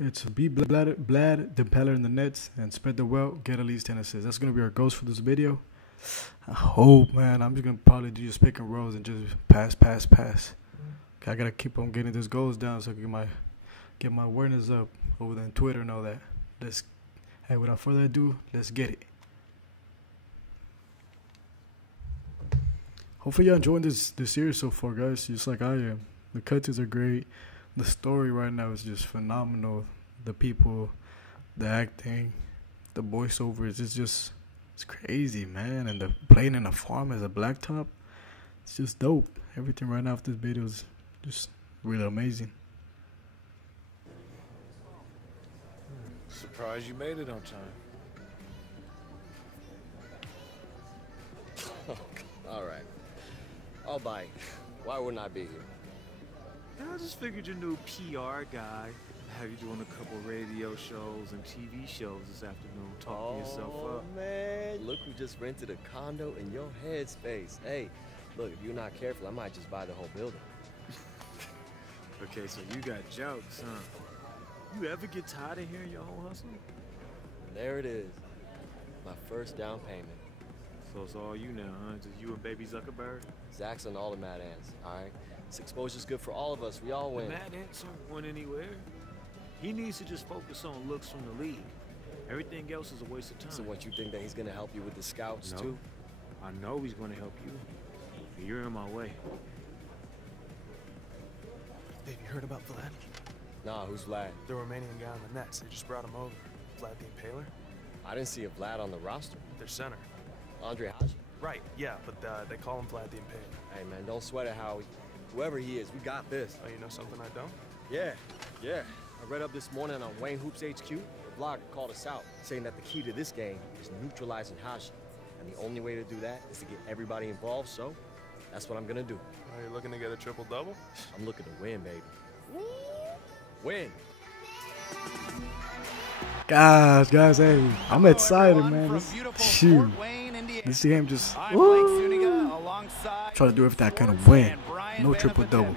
It's be Vlad, the Impeller in the nets, and spread the wealth, get at least 10 assists. That's gonna be our goals for this video. I hope, man. I'm just gonna probably do just pick and rolls and just pass. I gotta keep on getting these goals down so I can get my awareness up over there on Twitter and all that. Hey, without further ado, let's get it. Hopefully y'all enjoying this series so far, guys. Just like I am. The cuts are great. The story right now is just phenomenal. The people, the acting, the voiceovers, it's crazy, man. And the playing in a farm as a blacktop, it's just dope. Everything right now of this video is just really amazing. Surprised you made it on time. All right. I'll buy. Why wouldn't I be here? I just figured your new PR guy have you doing a couple radio shows and TV shows this afternoon, talking yourself up. Oh, man. Look who just rented a condo in your headspace. Hey, look, if you're not careful, I might just buy the whole building. Okay, so you got jokes, huh? You ever get tired of hearing your own hustle? And there it is. My first down payment. So it's all you now, huh? Just you and baby Zuckerberg? Zach's on all the Mad Ants, all right? This exposure's good for all of us. We all win. The Mad Ants aren't going anywhere. He needs to just focus on looks from the league. Everything else is a waste of time. So what, you think that he's going to help you with the scouts, no. too? I know he's going to help you. You're in my way. Dave, you heard about Vlad? Nah, who's Vlad? The Romanian guy on the Nets. They just brought him over. Vlad the Impaler? I didn't see a Vlad on the roster. Their center. Andre Haji? Right, yeah, but they call him Vlad the Impaler. Hey, man, don't sweat it, Howie. Whoever he is, we got this. Oh, you know something I don't? Yeah. I read up this morning on Wayne Hoops HQ. The blogger called us out, saying that the key to this game is neutralizing Haji. And the only way to do that is to get everybody involved, so that's what I'm gonna do. Are you looking to get a triple-double? I'm looking to win, baby. Win! Guys, hey, I'm excited, man. Shoot. This game just try to do everything I can to win. No triple-double.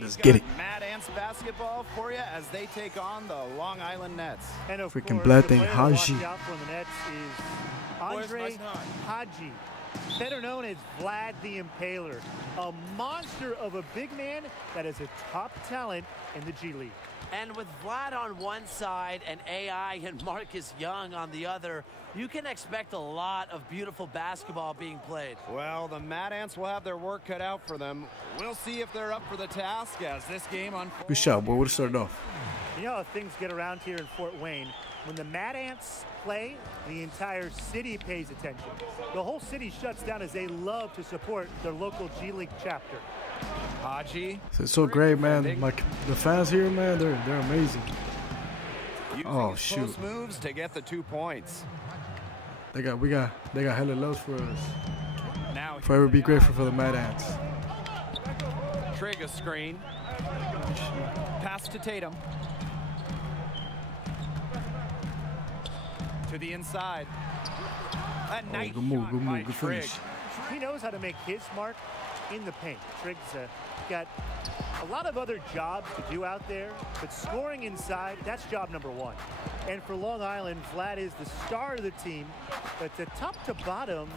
Let's get it. Mad Ants basketball for you as they take on the Long Island Nets. Freaking Vlad thing, Haji. The Nets is Andre Haji, better known as Vlad the Impaler, a monster of a big man that is a top talent in the G League. And with Vlad on one side and AI and Marcus Young on the other, you can expect a lot of beautiful basketball being played. Well, the Mad Ants will have their work cut out for them. We'll see if they're up for the task as this game unfolds. Good shot, boy. We'll start off. You know how things get around here in Fort Wayne. When the Mad Ants play, the entire city pays attention. The whole city shuts down as they love to support their local G League chapter. Haji. It's so great, man. Like the fans here, man, they're amazing. Oh shoot! Moves to get the 2 points. They got hella loves for us. Now forever be grateful for the Mad Ants. Trigger screen. Pass to Tatum. To the inside. Good move, good finish. He knows how to make his mark in the paint. Triggs got a lot of other jobs to do out there, but scoring inside, that's job number one. And for Long Island, Vlad is the star of the team, but the top to bottom,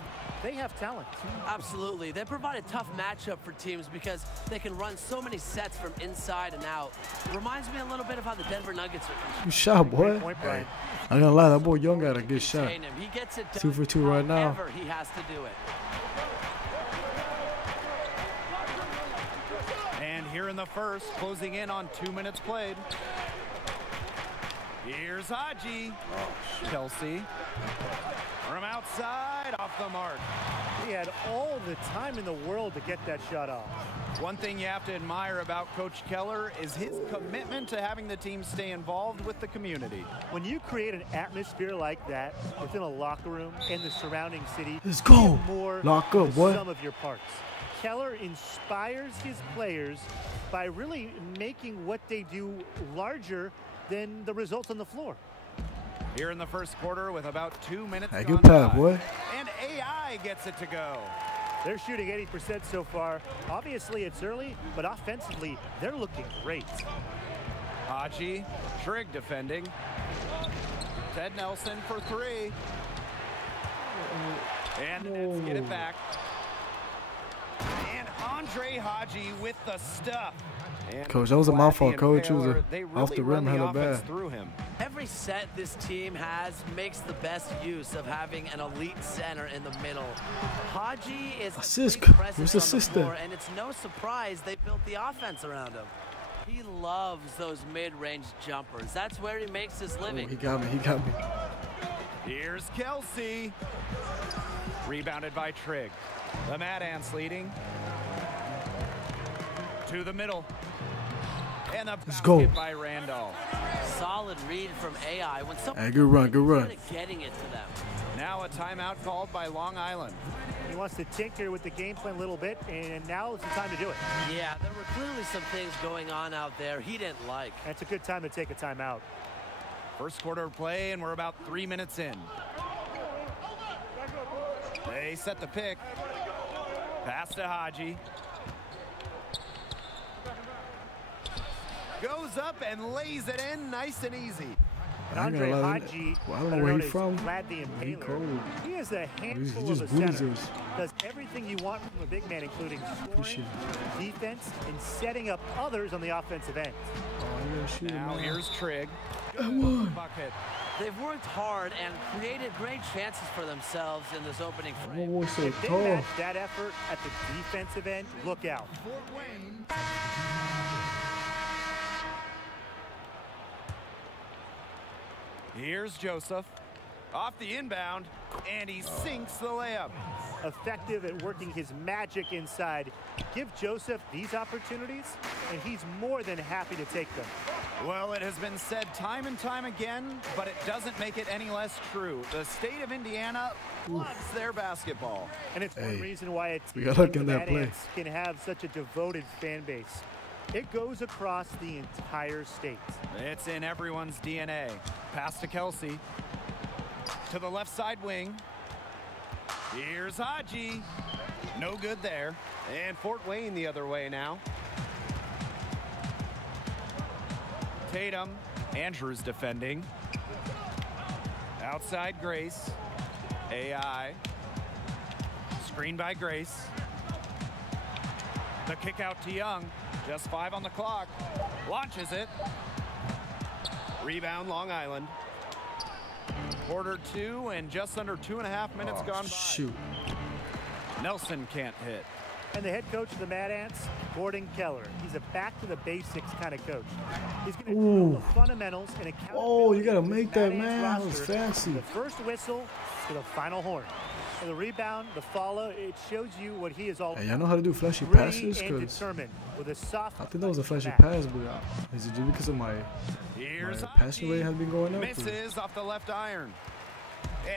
they have talent. Absolutely. They provide a tough matchup for teams because they can run so many sets from inside and out. Reminds me a little bit of how the Denver Nuggets are. Good shot, boy. Hey, I'm gonna lie, that boy Young got a good shot. He gets it done 2 for 2 right now. He has to do it. And here in the first, closing in on 2 minutes played. Here's Haji. Kelsey. From outside, off the mark. He had all the time in the world to get that shot off. One thing you have to admire about Coach Keller is his commitment to having the team stay involved with the community. When you create an atmosphere like that within a locker room and the surrounding city, let's go. More Lock up, boy. Some of your parts. Keller inspires his players by really making what they do larger than the results on the floor. Here in the first quarter with about 2 minutes gone good pass, boy. And AI gets it to go. They're shooting 80% so far. Obviously, it's early, but offensively, they're looking great. Haji, Trigg defending. Ted Nelson for 3. And the Nets get it back. And Andre Haji with the stuff. And Coach, that was a mouthful, Coach. It was they off the rim, hella bad. Through him. Every set this team has makes the best use of having an elite center in the middle. Haji is Assist. a great presence Where's on the assist floor, then? and it's no surprise they built the offense around him. He loves those mid-range jumpers. That's where he makes his living. Oh, he got me. He got me. Here's Kelsey. Rebounded by Trigg. The Mad Ants leading. To the middle. And the Let's go. basket by Randolph. Solid read from AI when someone Hey, good run, good run. getting it to them. Now a timeout called by Long Island. He wants to tinker with the game plan a little bit, and now is the time to do it. Yeah, there were clearly some things going on out there he didn't like. That's a good time to take a timeout. First quarter of play, and we're about 3 minutes in. They set the pick. Pass to Haji. Goes up and lays it in nice and easy. I ain't Andre gonna lie, Haji, well, I don't know where he's from. Vlad the He Impaler. cold. He is a handful just of a center. boozers. Does everything you want from a big man, including scoring, Appreciate defense, and setting up others on the offensive end. Oh, you gotta shoot it, Now man. here's Trigg. Bucket. They've worked hard and created great chances for themselves in this opening Oh, frame. boy, so If they tall. match that effort at the defensive end, look out. Here's Joseph. Off the inbound, and he sinks the layup. Effective at working his magic inside. Give Joseph these opportunities, and he's more than happy to take them. Well, it has been said time and time again, but it doesn't make it any less true. The state of Indiana loves their basketball. And it's one Hey, reason why a we team gotta look like the in that Mad play. Ants can have such a devoted fan base. It goes across the entire state. It's in everyone's DNA. Pass to Kelsey. To the left side wing. Here's Haji. No good there. And Fort Wayne the other way now. Tatum. Andrews defending. Outside Grace. AI. Screen by Grace. The kick out to Young. Just 5 on the clock. Launches it. Rebound Long Island. Quarter 2 and just under 2.5 minutes gone by. Shoot. Nelson can't hit. And the head coach of the Mad Ants, Gordon Keller. He's a back-to-the-basics kind of coach. He's going to drill the fundamentals and accountability. Oh, you gotta of this make that, Mad Ants man. That was roster. fancy. The first whistle to the final horn. And the rebound, the follow, it shows you what he is all Hey, about. y'all know how to do flashy Gritty passes? and Cause determined with a soft. I think that was a flashy back. pass, but is it just because of my Here's passing rate has been going up? or- misses off the left iron.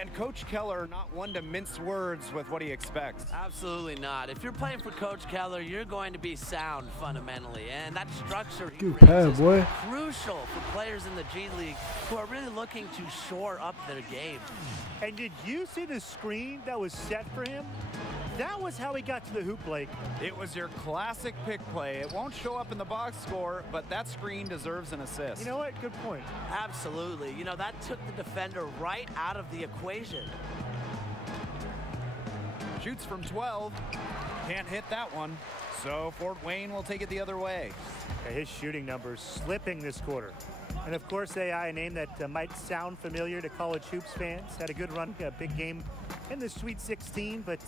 And Coach Keller not one to mince words with what he expects. Absolutely not. If you're playing for Coach Keller, you're going to be sound fundamentally, and that structure he Good brings pass, is boy. crucial for players in the G League who are really looking to shore up their game. And did you see the screen that was set for him? That was how he got to the hoop, Blake. It was your classic pick play. It won't show up in the box score, but that screen deserves an assist. You know what? Good point. Absolutely. You know, that took the defender right out of the equation. Shoots from 12. Can't hit that one. So Fort Wayne will take it the other way. Yeah, his shooting numbers slipping this quarter. And of course, AI, a name that might sound familiar to college hoops fans, had a good run, a big game in the Sweet 16, but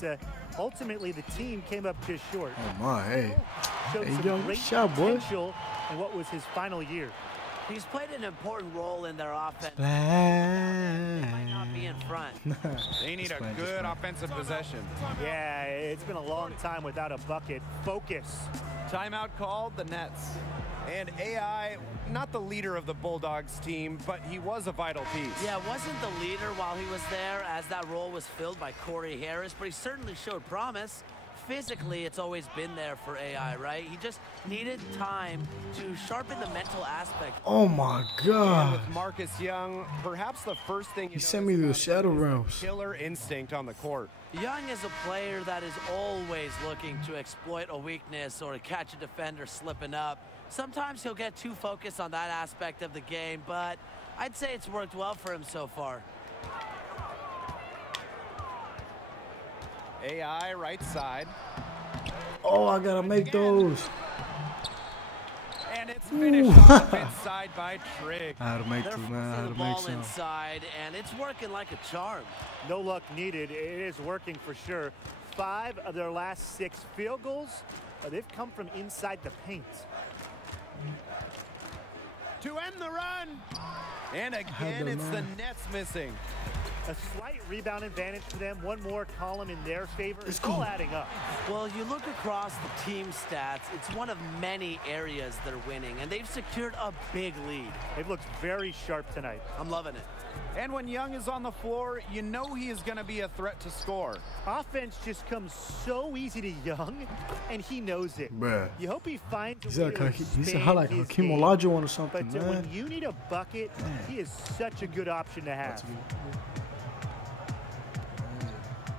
ultimately the team came up just short. Oh my, hey. Showed Hey, some young great shot, boy. potential in what was his final year. He's played an important role in their offense. They might not be in front. They need Just a playing, just good playing. offensive possession. Yeah, it's been a long time without a bucket. Focus. Timeout called, the Nets. And AI, not the leader of the Bulldogs team, but he was a vital piece. Yeah, wasn't the leader while he was there, as that role was filled by Corey Harris, but he certainly showed promise. physically, it's always been there for AI, right? He just needed time to sharpen the mental aspect. Oh my And God. with Marcus Young, perhaps the first thing He sent me to the Shadow Realms. killer instinct on the court. Young is a player that is always looking to exploit a weakness or to catch a defender slipping up. Sometimes he'll get too focused on that aspect of the game, but I'd say it's worked well for him so far. AI right side. Oh, I gotta make those. And it's finished off inside by Trigg. I had to make They're those, man. I forcing had the to make ball some. inside, and it's working like a charm. No luck needed. It is working for sure. 5 of their last 6 field goals, they've come from inside the paint. To end the run. And again, it's the Nets missing. A slight rebound advantage for them. one more column in their favor. Let's It's all go. adding up. Well, you look across the team stats, it's one of many areas they're winning, and they've secured a big lead. They've looked very sharp tonight. I'm loving it. And when Young is on the floor, you know he is going to be a threat to score. Offense just comes so easy to Young, and he knows it. Bruh. You hope he finds a He's way like, to he's expand like his Hakeem game. Olajuwon or But something, when man. you need a bucket, he is such a good option to have.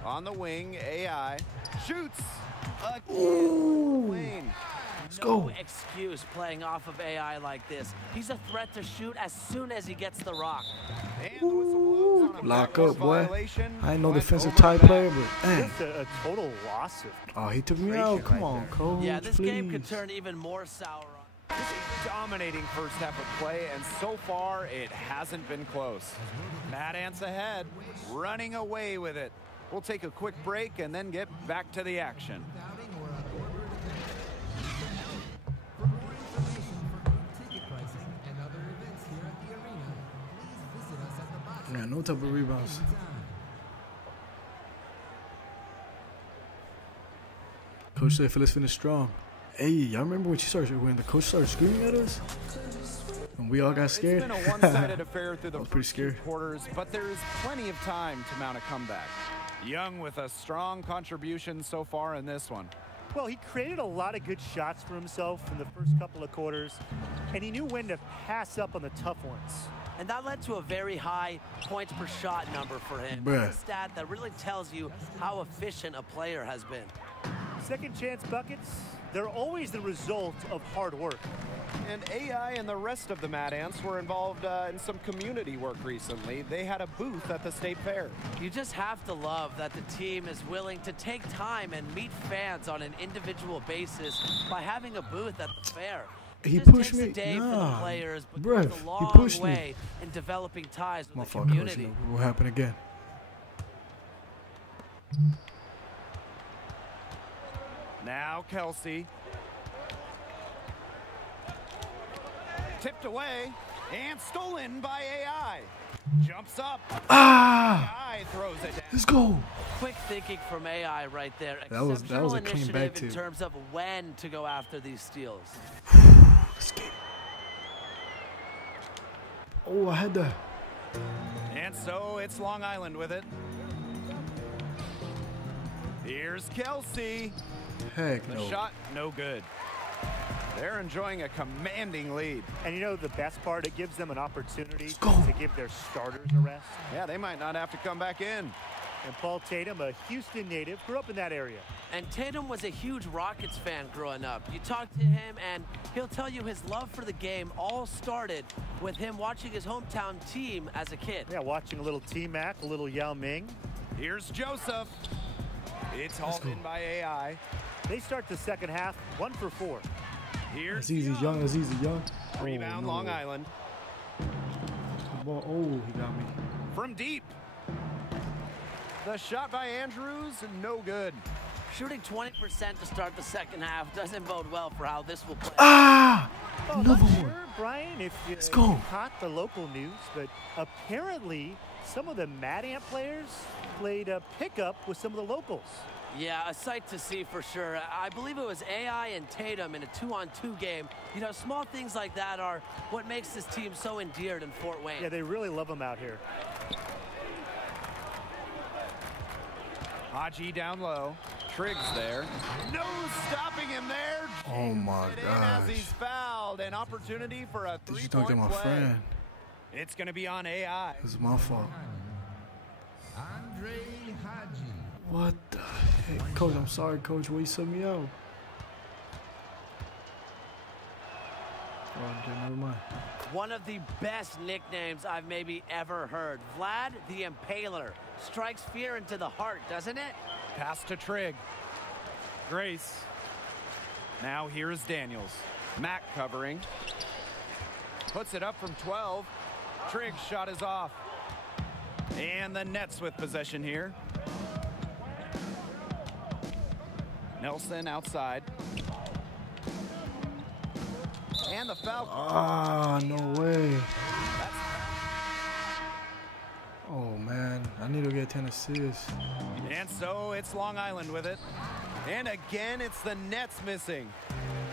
On the wing, AI shoots. Ooh. Wayne. Let's No go. excuse playing off of AI like this. He's a threat to shoot as soon as he gets the rock. And the whistle blows on a Lock backdoor up, boy. violation. I ain't no Went defensive over type back. player, but dang. Just a total loss of. Oh, he took me out. Come right on, there. coach. Yeah, this game could please. turn even more sour on. This is dominating first half of play, and so far it hasn't been close. Mad Ants ahead, running away with it. We'll take a quick break and then get back to the action. Yeah, no type of rebounds. Coach said, let's finish strong. Hey, y'all remember when the coach started screaming at us? And we all got scared? It's been a one-sided affair through the I was pretty first 2 scared. quarters, but there is plenty of time to mount a comeback. Young with a strong contribution so far in this one. Well, he created a lot of good shots for himself in the first couple of quarters, and he knew when to pass up on the tough ones. And that led to a very high points per shot number for him. Bruh. It's a stat that really tells you how efficient a player has been. Second chance buckets, they're always the result of hard work. And AI and the rest of the Mad Ants were involved in some community work recently. They had a booth at the State Fair. You just have to love that the team is willing to take time and meet fans on an individual basis by having a booth at the fair. He It just pushed takes a me. day for the Nah, players, but bruh, goes a he long pushed me. way in developing ties with My the fault, coach. community. What happened again? Now Kelsey. Tipped away and stolen by AI. Jumps up. Ah! AI throws it down. Let's go. Quick thinking from AI right there. That was a Exceptional clean back initiative in tip. terms of when to go after these steals. Let's get it. Oh, I had that. And so it's Long Island with it. Here's Kelsey. Heck The no. shot, no good. They're enjoying a commanding lead. And you know the best part, it gives them an opportunity go. to give their starters a rest. Yeah, they might not have to come back in. And Paul Tatum, a Houston native, grew up in that area. And Tatum was a huge Rockets fan growing up. You talk to him and he'll tell you his love for the game all started with him watching his hometown team as a kid. Yeah, watching a little T-Mac, a little Yao Ming. Here's Joseph. It's hauled go. in by AI. They start the second half 1 for 4. Here's Aziz Young, Aziz Young. Rebound, no. Long Island. Ball. Oh, he got me. From deep. The shot by Andrews, no good. Shooting 20% to start the second half doesn't bode well for how this will play. Ah! Well, Another not one. sure, Brian, if you, Let's go. you caught the local news, but apparently some of the Mad Ant players played a pickup with some of the locals. Yeah, a sight to see for sure. I believe it was AI and Tatum in a 2-on-2 game. You know, small things like that are what makes this team so endeared in Fort Wayne. Yeah, they really love them out here. Haji down low. Triggs there. No stopping him there. Oh my As gosh. he's fouled. An opportunity for a Did you dunk at three-point my play. friend? It's going to be on AI. This is my fault. What the heck? Coach, I'm sorry, Coach. Why you sub me out? Oh, okay, never mind. One of the best nicknames I've maybe ever heard. Vlad the Impaler. Strikes fear into the heart, doesn't it? Pass to Trigg. Grace. Now here's Daniels. Mack covering. Puts it up from 12. Trigg's shot is off. And the Nets with possession here. Nelson outside. And the foul. Ah, no way. Oh, man. I need to get 10 assists. And so it's Long Island with it. And again, it's the Nets missing.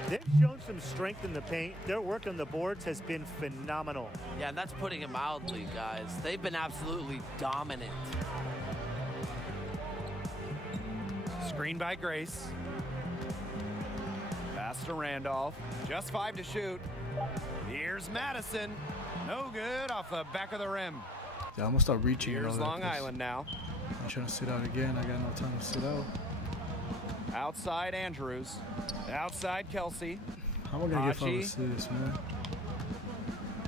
They've shown some strength in the paint. Their work on the boards has been phenomenal. Yeah, and that's putting it mildly, guys. They've been absolutely dominant. Screen by Grace. Pass to Randolph. Just 5 to shoot. Here's Madison. No good off the back of the rim. Yeah, I'm going to start reaching. Here's and all Long that, 'cause Island now. I'm trying to sit out again. I got no time to sit out. Outside Andrews. Outside Kelsey. How am I going to get 5 Haji. assists, man?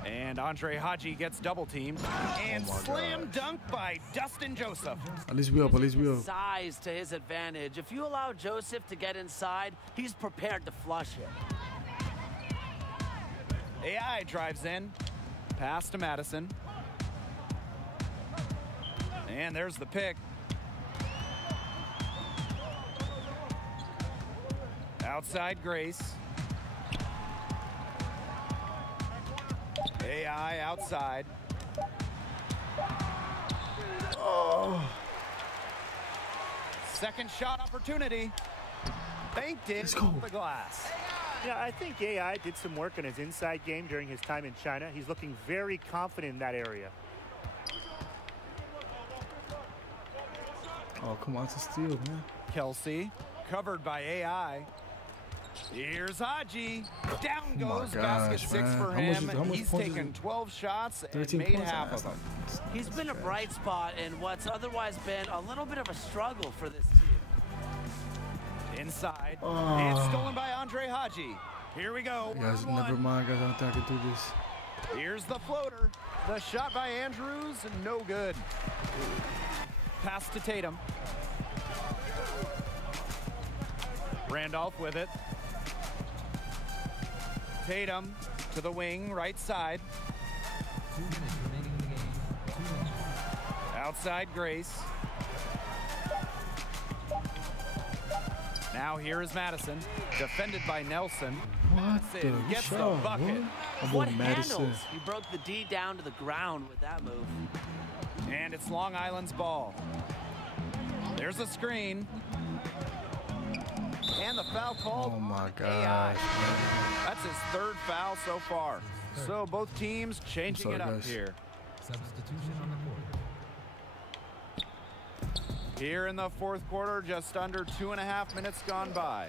And Andre Haji gets double teamed. And slam dunk by Dustin Joseph. At least we up. At least we up. Size to his advantage. If you allow Joseph to get inside, he's prepared to flush it. AI drives in. Pass to Madison. And there's the pick. Outside Grace. AI outside. Oh. Second shot opportunity. Banked it Let's go. off the glass. Yeah, I think AI did some work on his inside game during his time in China. He's looking very confident in that area. Oh, come on. It's a steal, man. Kelsey covered by AI. Here's Haji. Down Oh my goes gosh, basket 6 man. for How him. much He's points is taken it? 12 shots and 13 made points? half of That's them. not- He's been a trash. bright spot in what's otherwise been a little bit of a struggle for this team. Inside. Oh. And stolen by Andre Haji. Here we go. Guys, 1-on-1. never mind, guys. I don't think I can do this. Here's the floater. The shot by Andrews, no good. Pass to Tatum. Randolph with it. Tatum to the wing, right side. Outside Grace. Now here is Madison, defended by Nelson. What Madison the gets the shot? bucket. What? I'm What on Madison. handles? He broke the D down to the ground with that move. And it's Long Island's ball. There's a screen. And the foul called. Oh my AI. gosh. That's his third foul so far. So both teams changing sorry, it up guys. here. Substitution on the court. Here in the fourth quarter, just under 2.5 minutes gone by.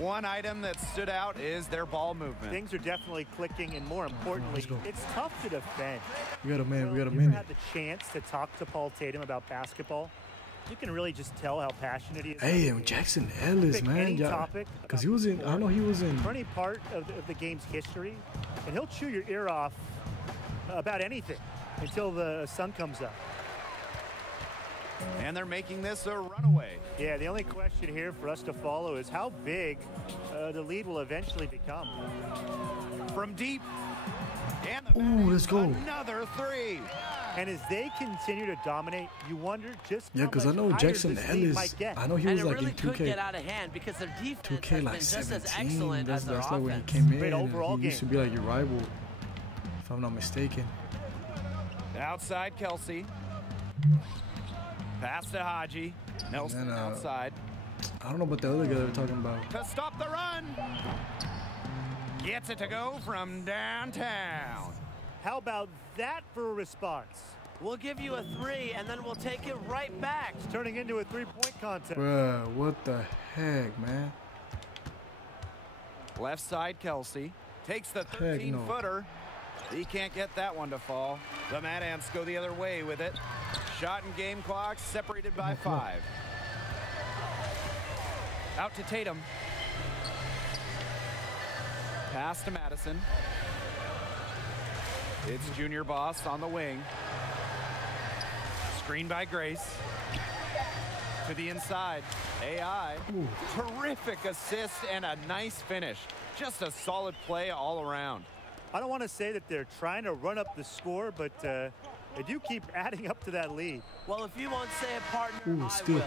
One item that stood out is their ball movement. Things are definitely clicking, and more importantly, let's go. it's tough to defend. We got a man. We got a If you ever minute. had the chance to talk to Paul Tatum about basketball, you can really just tell how passionate he is. Hey, about the game. Jackson Ellis, Pick man. any Yeah. topic Because he was in, I know he was in. for any part of the game's history, and he'll chew your ear off about anything until the sun comes up. And they're making this a runaway. Yeah, the only question here for us to follow is how big the lead will eventually become. From deep. And the Ooh, let's go. Another three. And as they continue to dominate, you wonder just Yeah, how because I much know higher Jackson this lead Ellis. might get. I know he And was it like really in could 2K. get out of hand because their defense 2K has like been just as 17. excellent That's as their like when he offense. came in. Great and overall he used to game. be like your rival, if I'm not mistaken. Outside Kelsey. Pass to Haji. Nelson And then, outside. I don't know about the other guy they were talking about. To stop the run. Gets it to go from downtown. How about that for a response? We'll give you a 3, and then we'll take it right back. It's turning into a three-point contest. Bruh, what the heck, man? Left side, Kelsey. Takes the Heck no. 13-footer. He can't get that one to fall. The Mad Ants go the other way with it. Shot and game clock separated by 5. Out to Tatum. Pass to Madison. It's Junior Boss on the wing. Screen by Grace. To the inside. AI. Ooh. Terrific assist and a nice finish. Just a solid play all around. I don't want to say that they're trying to run up the score, but they do keep adding up to that lead. Well, if you won't say it, partner, Ooh, I still. will.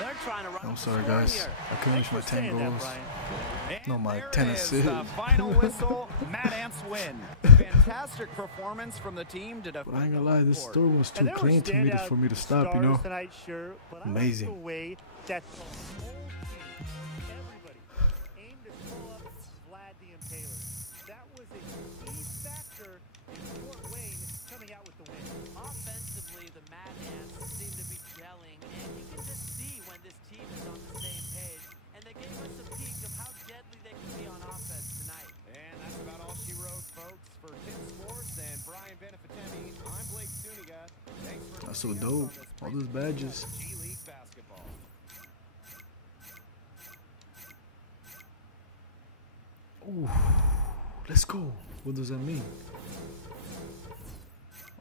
They're trying to run I'm up the sorry, score guys. here. I couldn't reach my 10 saying that, goals. Brian. And No, my there 10 it is, assists. the final whistle. Mad Ants win. Fantastic performance from the team to defend. But I ain't gonna lie, this the story board. was too And there were clean to me standout for me to stop, you stars know? tonight, sure, but Amazing. I like the way that the whole team, everybody, aimed to pull up Vlad the Impaler. That was a key factor in Fort Wayne coming out with the win. Offensively, the Mad Ants seem to be gelling, and you can just see when this team is on the same page. And they gave us a peek of how deadly they can be on offense tonight. And that's about all she wrote, folks. For Tim Sports and Brian Benefitemi, I'm Blake Suniga. Thanks for That's so joining us dope. on this All those badges. G League basketball. Ooh, let's go. What does that mean?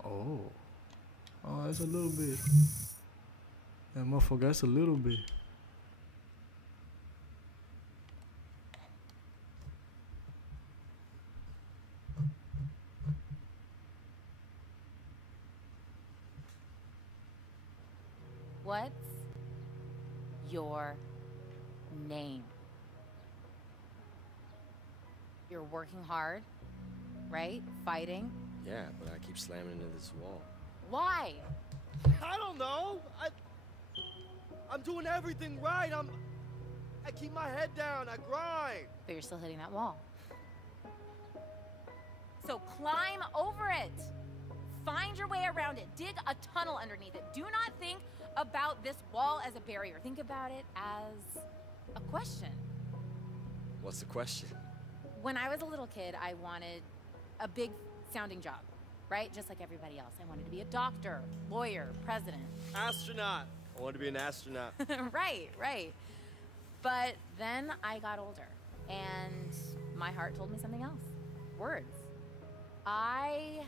Oh. Oh, that's a little bit. That motherfucker, that's a little bit. What's your name? You're working hard, right? Fighting. Yeah, but I keep slamming into this wall. Why? I don't know. I'm doing everything right. I keep my head down. I grind. But you're still hitting that wall. So climb over it. Find your way around it. Dig a tunnel underneath it. Do not think about this wall as a barrier. Think about it as a question. What's the question? When I was a little kid, I wanted a big sounding job, right? Just like everybody else. I wanted to be a doctor, lawyer, president. Astronaut. I want to be an astronaut. Right. But then I got older and my heart told me something else. Words. I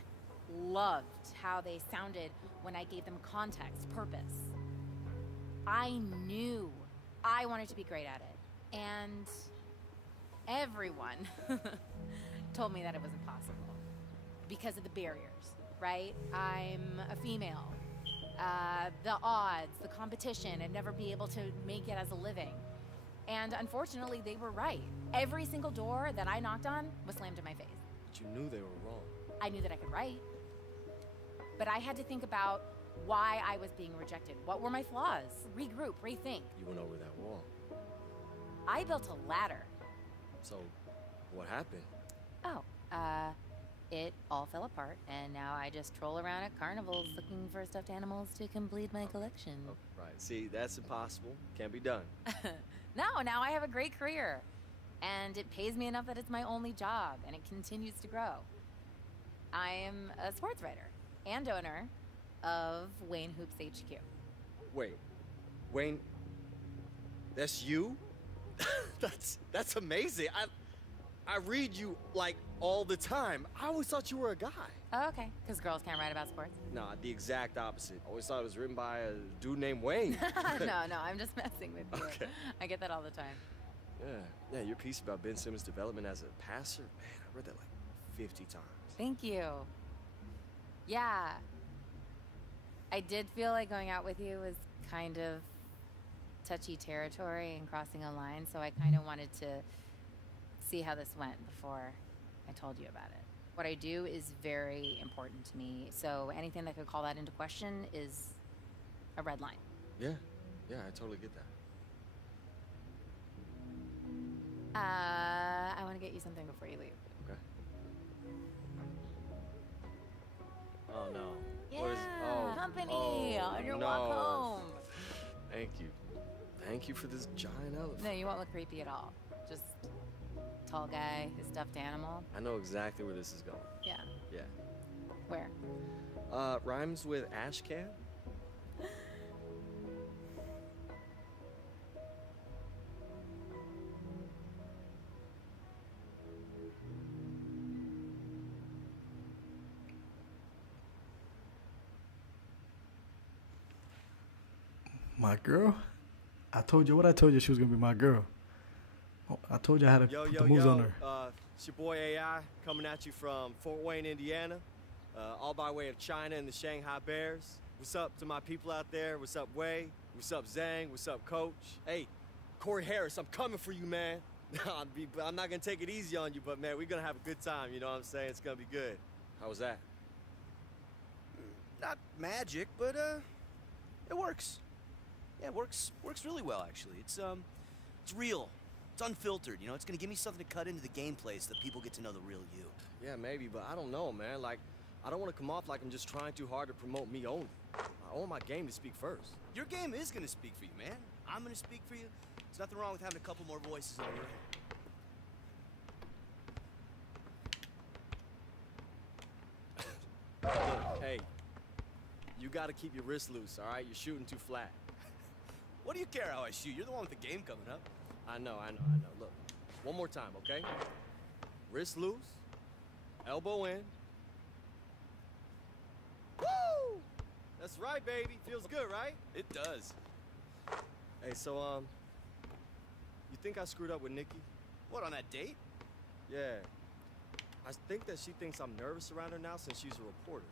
loved how they sounded when I gave them context, purpose. I knew I wanted to be great at it. And everyone told me that it was impossible because of the barriers, right? I'm a female. The odds, the competition, and never be able to make it as a living. And unfortunately, they were right. Every single door that I knocked on was slammed in my face. But you knew they were wrong. I knew that I could write. But I had to think about why I was being rejected. What were my flaws? Regroup, rethink. You went over that wall. I built a ladder. So, what happened? Oh, it all fell apart, and now I just troll around at carnivals looking for stuffed animals to complete my collection. Oh, right. See, that's impossible. Can't be done. No, now I have a great career, and it pays me enough that it's my only job, and it continues to grow. I am a sports writer and owner of Wayne Hoops HQ. Wait, Wayne, that's you? that's amazing. I read you like all the time. I always thought you were a guy. Oh, okay, because girls can't write about sports? Nah, the exact opposite. I always thought it was written by a dude named Wayne. No, I'm just messing with you. Okay. I get that all the time. Yeah, your piece about Ben Simmons' development as a passer, man, I read that like 50 times. Thank you. Yeah. I did feel like going out with you was kind of touchy territory and crossing a line, so I kind of wanted to see how this went before I told you about it. What I do is very important to me, so anything that could call that into question is a red line. Yeah, I totally get that. I want to get you something before you leave. Okay. Oh no. Yeah. What is? Oh company on your no. walk home. Thank you. Thank you for this giant elephant. No, you won't look creepy at all. Just tall guy, his stuffed animal. I know exactly where this is going. Yeah. Yeah. Where? Rhymes with ash can? My girl? I told you what I told you she was gonna be my girl. Oh, I told you I had the moves on her. It's your boy AI coming at you from Fort Wayne, Indiana, all by way of China and the Shanghai Bears. What's up to my people out there? What's up, Wei? What's up, Zhang? What's up, Coach? Hey, Corey Harris, I'm coming for you, man. I'm not gonna take it easy on you, but man, we're gonna have a good time. You know what I'm saying? It's gonna be good. How was that? Not magic, but it works. Yeah, it works really well, actually. It's real. It's unfiltered, you know? It's gonna give me something to cut into the gameplay so that people get to know the real you. Yeah, maybe, but I don't know, man. Like, I don't want to come off like I'm just trying too hard to promote me only. I want my game to speak first. Your game is gonna speak for you, man. I'm gonna speak for you. There's nothing wrong with having a couple more voices in the room. Look, hey, you gotta keep your wrist loose, all right? You're shooting too flat. What do you care how I shoot? You're the one with the game coming up. I know. Look, one more time, okay? Wrist loose, elbow in. Woo! That's right, baby. Feels good, right? It does. Hey, so, you think I screwed up with Nikki? What, on that date? Yeah. I think that she thinks I'm nervous around her now since she's a reporter.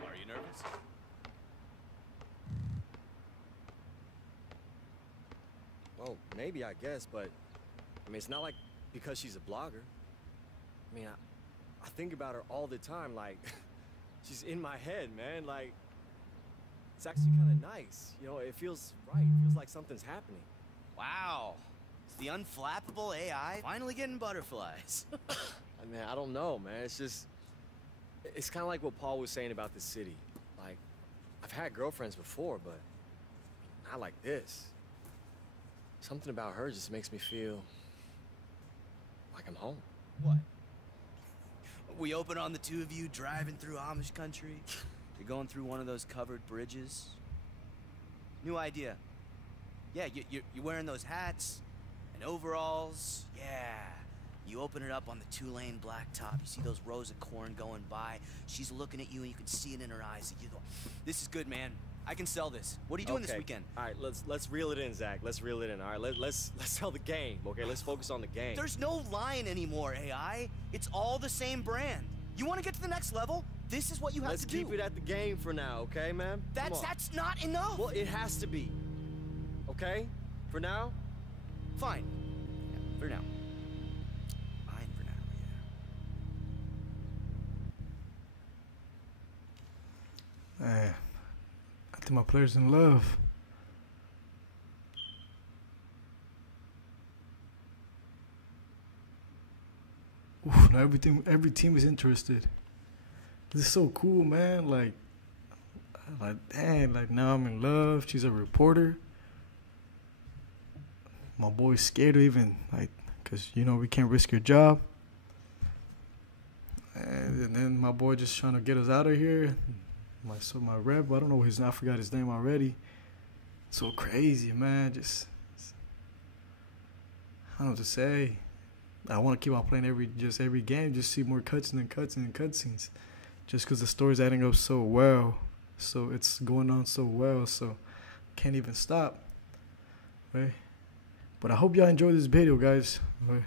Are you nervous? Well, maybe, I guess, but, I mean, it's not like because she's a blogger. I mean, I think about her all the time, like, she's in my head, man, like, it's actually kind of nice. You know, it feels right. It feels like something's happening. Wow. It's the unflappable AI finally getting butterflies. I mean, I don't know, man. It's just, it's kind of like what Paul was saying about the city. Like, I've had girlfriends before, but not like this. Something about her just makes me feel like I'm home. What? We open on the two of you driving through Amish country. You're going through one of those covered bridges. New idea. Yeah, you're wearing those hats and overalls. Yeah. You open it up on the two-lane blacktop. You see those rows of corn going by. She's looking at you, and you can see it in her eyes. And you go, "This is good, man. I can sell this. What are you doing this weekend?" All right, let's reel it in, Zach. Let's reel it in. All right, let's sell the game. Okay, let's focus on the game. There's no line anymore, AI. It's all the same brand. You want to get to the next level? This is what you have to do. Let's keep it at the game for now, okay, man? That's not enough. Well, it has to be. Okay? For now? Fine. Yeah, for now. Fine for now, yeah. Man, I think my player's in love. Oof, now every team is interested. This is so cool, man. Like, dang, like now I'm in love. She's a reporter. My boy's scared to even, like, because, you know, we can't risk your job. And then my boy just trying to get us out of here. My rep, I don't know I forgot his name already. So crazy, man. Just, I don't know what to say. I want to keep on playing every game, just see more cutscenes. Just because the story's adding up so well. So it's going on so well, so can't even stop. Right? But I hope y'all enjoyed this video, guys. Right?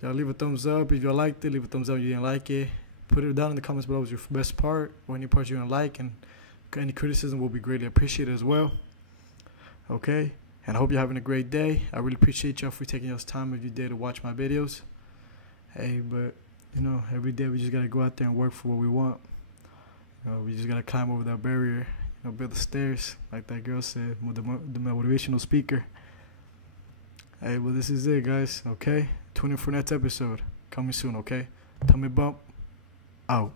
Y'all leave a thumbs up if y'all liked it. Leave a thumbs up if you didn't like it. Put it down in the comments below was your best part or any parts you didn't like. And any criticism will be greatly appreciated as well. Okay? And I hope you're having a great day. I really appreciate y'all for taking y'all's time of your day to watch my videos. Hey, but, you know, every day we just got to go out there and work for what we want. You know, we just got to climb over that barrier, you know, build the stairs, like that girl said, the motivational speaker. Hey, well, this is it, guys, okay? Tune in for next episode. Coming soon, okay? Tummy bump, out.